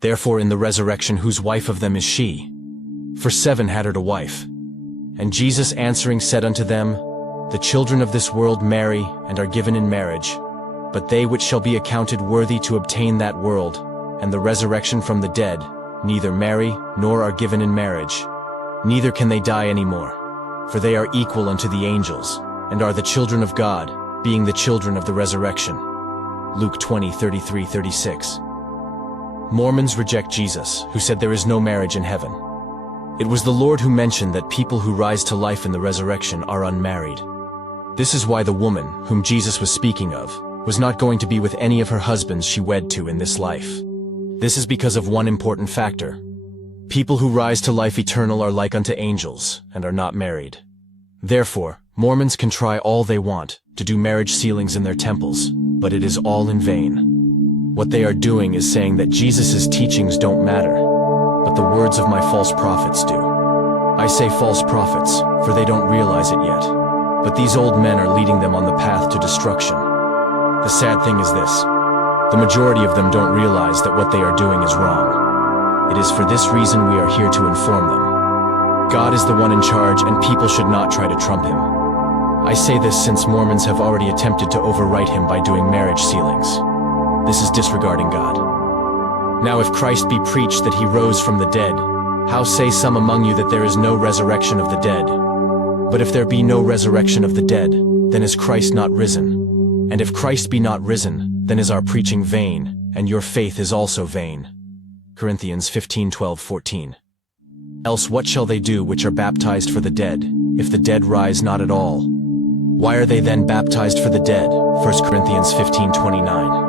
Therefore in the resurrection whose wife of them is she? For 7 had her to wife. And Jesus answering said unto them, The children of this world marry, and are given in marriage. But they which shall be accounted worthy to obtain that world, and the resurrection from the dead, neither marry, nor are given in marriage. Neither can they die any more. For they are equal unto the angels, and are the children of God, being the children of the resurrection. Luke 20:33-36. Mormons reject Jesus, who said there is no marriage in heaven. It was the Lord who mentioned that people who rise to life in the resurrection are unmarried. This is why the woman, whom Jesus was speaking of, was not going to be with any of her husbands she wed to in this life. This is because of one important factor. People who rise to life eternal are like unto angels, and are not married. Therefore, Mormons can try all they want to do marriage sealings in their temples, but it is all in vain. What they are doing is saying that Jesus' teachings don't matter, but the words of my false prophets do. I say false prophets, for they don't realize it yet. But these old men are leading them on the path to destruction. The sad thing is this. The majority of them don't realize that what they are doing is wrong. It is for this reason we are here to inform them. God is the one in charge, and people should not try to trump him. I say this since Mormons have already attempted to overwrite him by doing marriage sealings. This is disregarding God. Now if Christ be preached that he rose from the dead, how say some among you that there is no resurrection of the dead? But if there be no resurrection of the dead, then is Christ not risen? And if Christ be not risen, then is our preaching vain, and your faith is also vain. Corinthians 15:12-14. Else what shall they do which are baptized for the dead, if the dead rise not at all? Why are they then baptized for the dead? 1 Corinthians 15:29.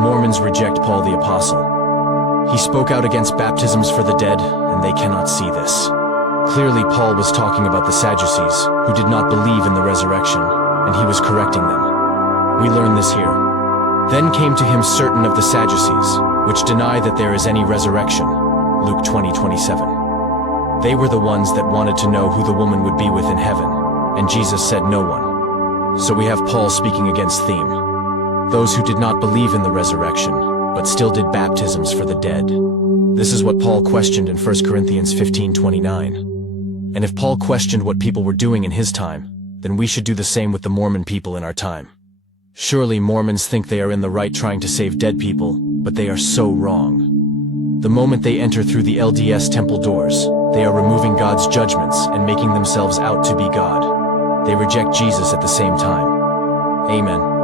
Mormons reject Paul the Apostle. He spoke out against baptisms for the dead, and they cannot see this. Clearly Paul was talking about the Sadducees, who did not believe in the resurrection, and he was correcting them. We learn this here. Then came to him certain of the Sadducees, which deny that there is any resurrection. Luke 20:27. They were the ones that wanted to know who the woman would be with in heaven, and Jesus said no one. So we have Paul speaking against them. Those who did not believe in the resurrection, but still did baptisms for the dead. This is what Paul questioned in 1 Corinthians 15:29. And if Paul questioned what people were doing in his time, then we should do the same with the Mormon people in our time. Surely Mormons think they are in the right trying to save dead people, but they are so wrong. The moment they enter through the LDS temple doors, they are removing God's judgments and making themselves out to be God. They reject Jesus at the same time. Amen.